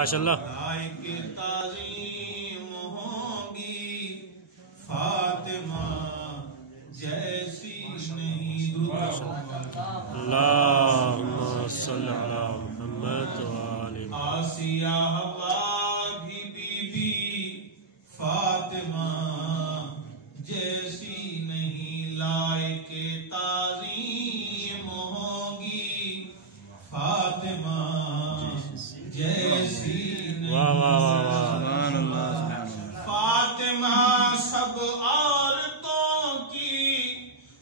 माशाल्लाह। लायके ताज़ीम होगी फातिमा जैसी नहीं। अल्लाहुम्मा सल्ली अला मुहम्मद व आले आसिया हवा भी बीबी फातिमा जैसी नहीं। लायके ताज़ीम होगी फातिमा जैसी नहीं। वाह वाह वाह वाह। फातिमा सब औरतों की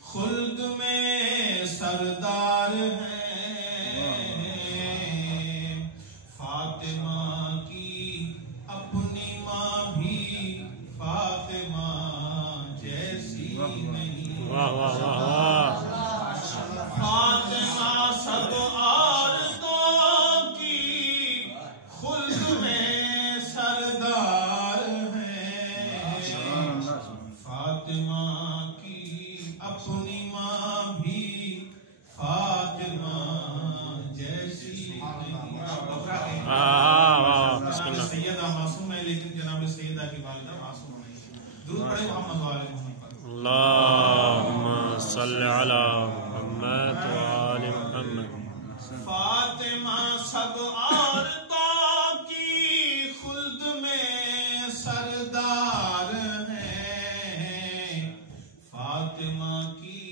खुल्द में सरदार है। फातिमा की अपनी माँ भी फातिमा जैसी नहीं। वाह वाह वाह वाह। फातिमा सब औरतों की खुल्द में सरदार है। फातिमा की अपनी माँ भी फातिमा जैसी नहीं। बिस्मिल्लाह। सैयदा मासूम है लेकिन जनाब सैयदा की वालिदा मासूम नहीं। दुरूद पढ़े मोहम्मद वाले मोहम्मद पर। अल्लाहुम्मा सल्ली अला मुहम्मद व आले मुहम्मद। फातिमा सब औरतों की खुल्द में सरदार है। फातिमा की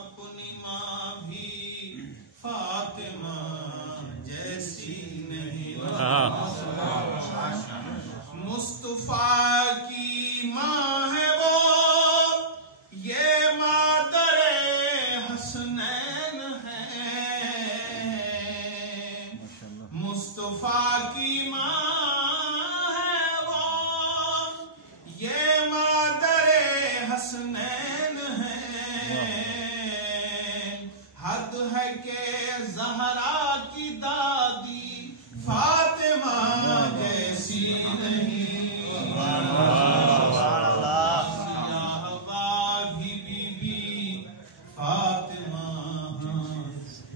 अपनी माँ भी फातिमा जैसी नहीं। मुस्तफा की माँ है वो ये मादरे हसनैन है। मुस्तफा की माँ है वो ये मादरे हसनैन है। हद है के ज़हरा की दादी फातिमा जैसी नहीं। हवा भी बीबी फातिमा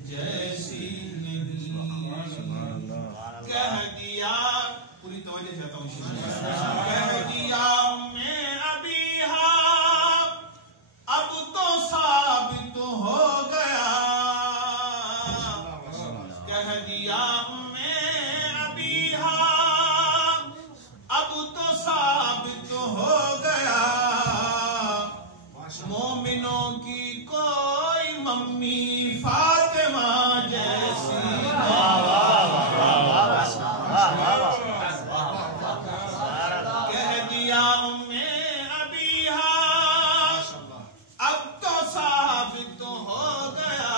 जैसी नहीं। कह दिया पूरी तवज्जो चाहता हूँ। कह दिया मैं अभी अब तो साबित हो गया। कह दिया मैं अभी अब तो साबित हो गया। मोमिनों की कोई मम्मी फातिमा जैसी। कह दिया मैं अभी अब तो साबित हो गया।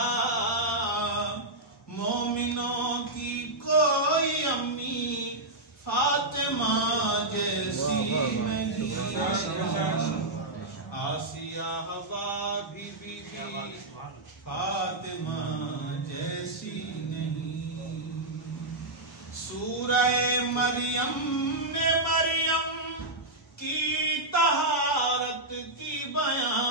मोमिनों की कोई अम्मी फातिमा जैसी नहीं। आसिया हवा भी बीबी फातिमा जैसी नहीं। सूरह मरियम ने मरियम की तहारत की बयान।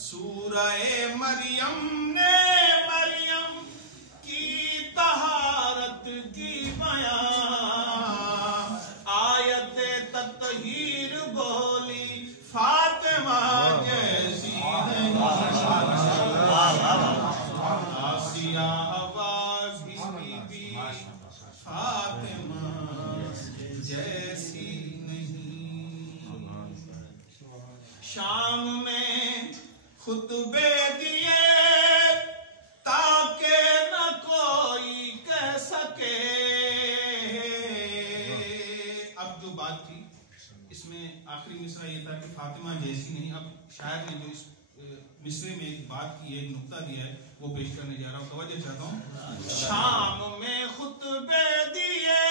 सूरह मरियम ने मरियम की तहारत की बयान। आयत तत्हीर बोली फातिमा जैसी नहीं। आसिया हवा भी बीबी फातिमा जैसी नहीं। शाम में खुतबे दिए ताकि न कोई कह सके। अब जो बात थी इसमें आखिरी मिसरा ये था कि फातिमा जैसी नहीं। अब शायर ने जो इस मिसरे में एक बात की एक नुक्ता दिया है वो पेश करने जा रहा हूँ। तवज्जो चाहता हूँ। शाम में खुतबे दिए